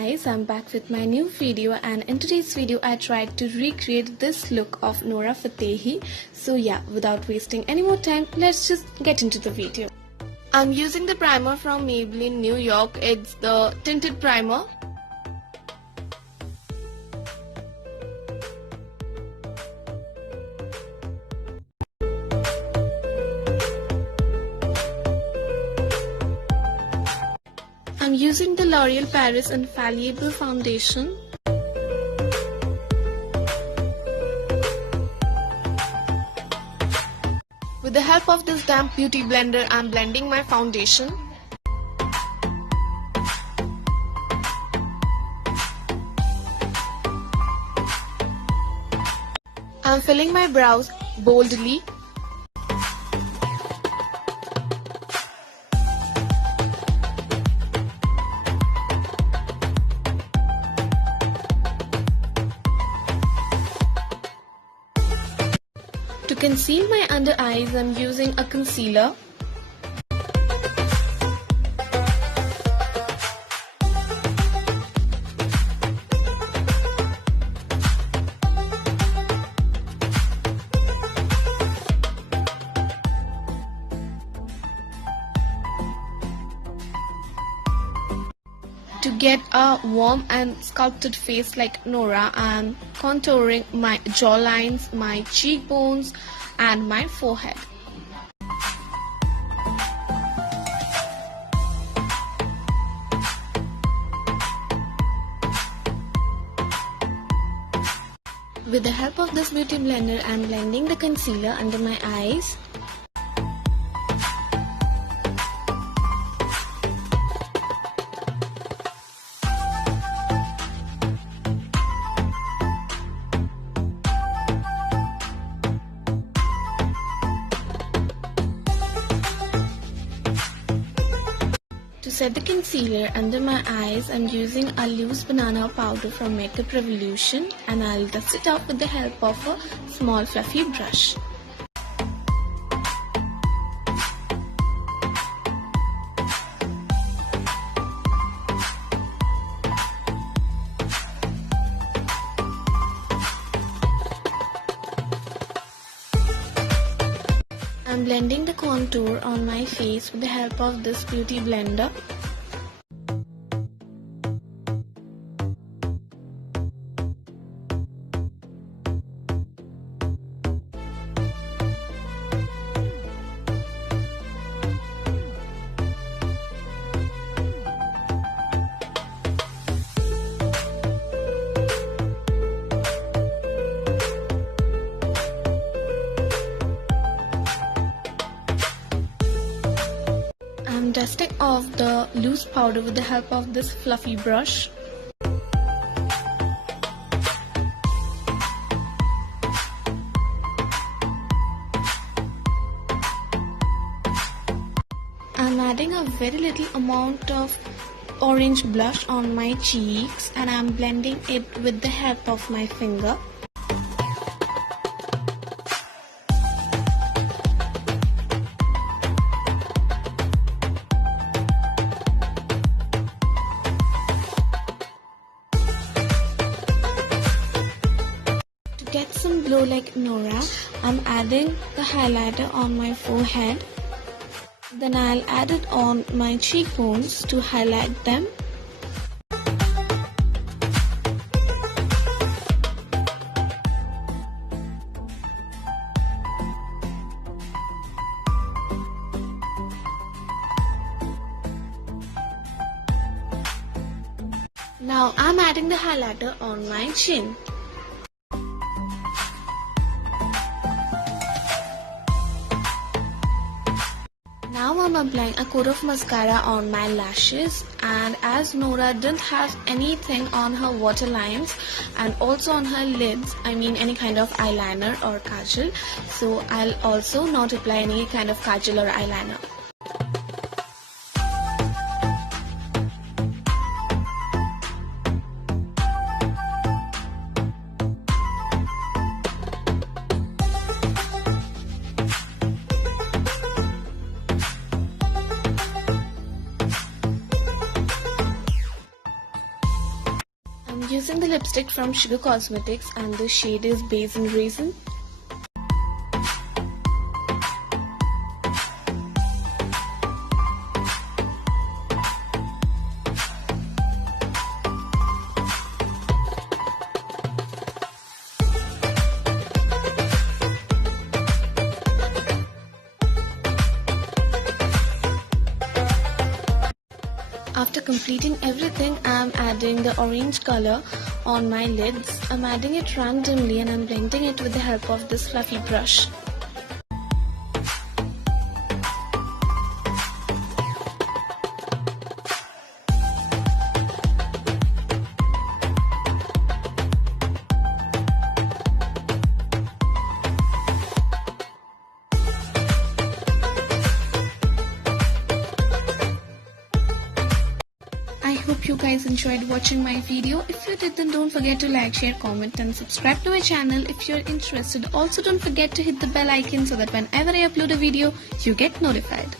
guys, I'm back with my new video, and in today's video I tried to recreate this look of Nora Fatehi. So yeah, without wasting any more time, let's just get into the video. I'm using the primer from Maybelline New York. It's the tinted primer. I'm using the L'Oreal Paris Infallible foundation. With the help of this damp beauty blender, I'm blending my foundation. I'm filling my brows boldly. To conceal my under eyes, I'm using a concealer. To get a warm and sculpted face like Nora, I'm contouring my jawlines, my cheekbones, and my forehead. With the help of this beauty blender, I'm blending the concealer under my eyes. To set the concealer under my eyes, I'm using a loose banana powder from Makeup Revolution, and I'll dust it up with the help of a small fluffy brush. I'm blending the contour on my face with the help of this beauty blender. I'm dusting off the loose powder with the help of this fluffy brush. I'm adding a very little amount of orange blush on my cheeks, and I'm blending it with the help of my finger. To get some glow like Nora, I'm adding the highlighter on my forehead. Then I'll add it on my cheekbones to highlight them. Now I'm adding the highlighter on my chin. Now I'm applying a coat of mascara on my lashes, and as Nora didn't have anything on her waterlines and also on her lids, I mean any kind of eyeliner or kajal, so I'll also not apply any kind of kajal or eyeliner. lipstick from Sugar Cosmetics and the shade is Raisin. After completing everything, I am adding the orange color on my lids. I'm adding it randomly and I'm blending it with the help of this fluffy brush. I hope you guys enjoyed watching my video. If you did, then don't forget to like, share, comment and subscribe to my channel if you're interested. Also don't forget to hit the bell icon so that whenever I upload a video, you get notified.